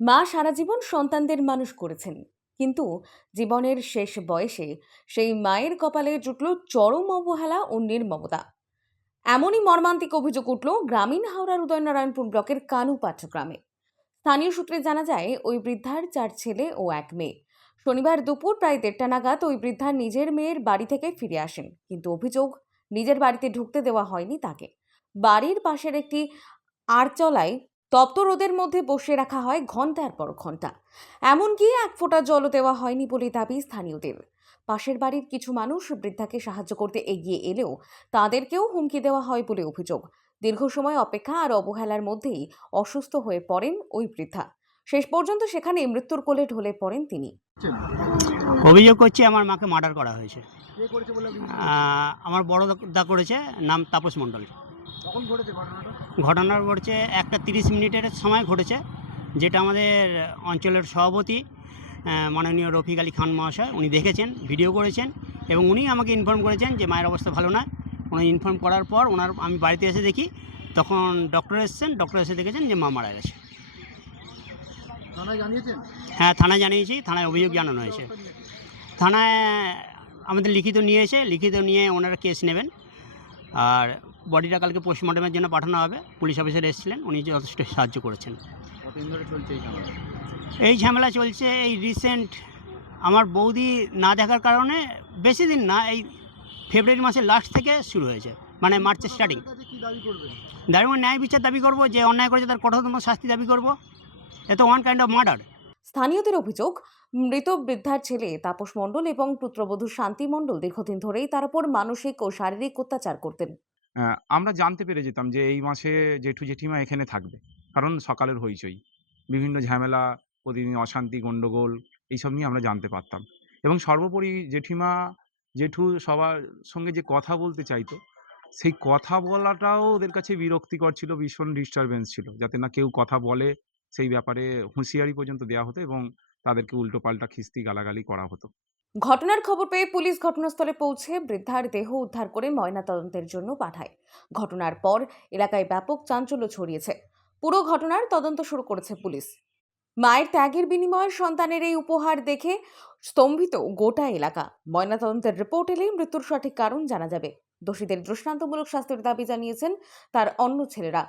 মা সারা জীবন সন্তানদের মানুষ করেছেন, কিন্তু জীবনের শেষ বয়সে সেই মায়ের কপালে জুটল চরম অবহেলা ও নির্মমতা। এমনই মর্মান্তিক অভিযোগ উঠল গ্রামীণ হাওড়ার উদয়নারায়ণপুর ব্লকের কানুপাত্র গ্রামে। স্থানীয় সূত্রে জানা যায়, ওই বৃদ্ধার 4 ছেলে ও 1 মেয়ে। শনিবার দুপুর প্রায় 1:30 নাগাদ ওই বৃদ্ধা নিজের মেয়ের বাড়ি থেকে ফিরে আসেন, কিন্তু অভিযোগ, নিজের বাড়িতে ঢুকতে দেওয়া হয়নি তাকে। বাড়ির পাশের একটি আড়চলায় তপ্ত রোদের মধ্যে বসে রাখা হয় ঘন্টার পর ঘন্টা। এমনকি 1 ফোঁটা জলও দেওয়া হয়নি বলে দাবি স্থানীয়দের। পাশের বাড়ির কিছু মানুষ বৃদ্ধাকে সাহায্য করতে এগিয়ে এলেও তাদেরকেও হুমকি দেওয়া হয় বলে অভিযোগ। দীর্ঘ সময় অপেক্ষা আর অবহেলার মধ্যেই অসুস্থ হয়ে পড়েন ওই বৃদ্ধা। শেষ পর্যন্ত সেখানে মৃত্যুর কোলে ঢলে পড়েন তিনি। অভিযোগ করছি আমার মাকে মার্ডার করা হয়েছে। কে করেছে বলে আপনি আমার বড় দা করেছে, নাম তাপস মণ্ডল। কখন ঘটেছে ঘটনাটা? ঘটনা ঘটেছে 1:30 সময় ঘটেছে, যেটা আমাদের অঞ্চলের সভাপতি মাননীয় রফিক আলী খান মহাশয় উনি দেখেছেন, ভিডিও করেছেন এবং উনি আমাকে ইনফর্ম করেছেন যে মায়ের অবস্থা ভালো নয়। উনি ইনফর্ম করার পর আমি বাড়িতে এসে দেখি, তখন ডক্টর এসেছেন, ডক্টর এসে দেখেছেন যে মা মারা গেছে। থানায় জানিয়েছেন? হ্যাঁ, থানায় জানিয়েছি, থানায় অভিযোগ জানানো হয়েছে। থানায় আমাদের লিখিত নিয়ে ওনারা কেস নেবেন, আর বডিটা কালকে পোস্টমর্টমের জন্য পাঠানো হবে। পুলিশ অফিসার এসেছিলেন, উনি যথেষ্ট সাহায্য করেছেন। কতদিন ধরে চলছে এই ঝামেলা? এই ঝামেলা চলছে এই রিসেন্ট, আমার বৌদি না দেখার কারণে বেশি দিন না, এই ফেব্রুয়ারি মাসের লাস্ট থেকে শুরু হয়েছে, মানে মার্চের স্টার্টিং। আপনার কাছে কি দাবি করবেন? দাঁড়িয়ে ন্যায় বিচার দাবি করব, যে অন্যায় করেছে তার কঠোরতম শাস্তি দাবি করব। এত ওয়ান কাইন্ড অফ মার্ডার। স্থানীয়দের অভিযোগ, মৃত বৃদ্ধার ছেলে তাপস মণ্ডল এবং পুত্রবধূ শান্তি মণ্ডল দীর্ঘদিন ধরেই তার উপর মানসিক ও শারীরিক অত্যাচার করতেন। আমরা জানতে পেরে যেতাম যে এই মাসে জেঠু জেঠিমা এখানে থাকবে। কারণ সকালের হইচই। বিভিন্ন ঝামেলা, প্রতিদিন অশান্তি, গন্ডগোল এইসব নিয়ে আমরা জানতে পারতাম। এবং সর্বোপরি জেঠিমা, জেঠু সবার সঙ্গে যে কথা বলতে চাইতো, সেই কথা বলাটাও ওদের কাছে বিরক্তিকর ছিল, ভীষণ ডিস্টার্বেন্স ছিল। যাতে না কেউ কথা বলে সেই ব্যাপারে হুঁশিয়ারি পর্যন্ত দেয়া হতো এবং তাদেরকে উল্টোপাল্টা খিস্তি গালাগালি করা হতো। ঘটনার খবর পেয়ে পুলিশ ঘটনাস্থলে পৌঁছে বৃদ্ধার দেহ উদ্ধার করে ময়নাতদন্তের জন্য পাঠায়। ঘটনার পর এলাকায় ব্যাপক চাঞ্চল্য ছড়িয়েছে। পুরো ঘটনার তদন্ত শুরু করেছে পুলিশ। মায়ের ত্যাগের বিনিময়ে সন্তানের এই উপহার দেখে স্তম্ভিত গোটা এলাকা। ময়নাতদন্তের রিপোর্ট এলেই মৃত্যুর সঠিক কারণ জানা যাবে। দোষীদের দৃষ্টান্তমূলক শাস্তির দাবি জানিয়েছেন তার অন্য ছেলেরা।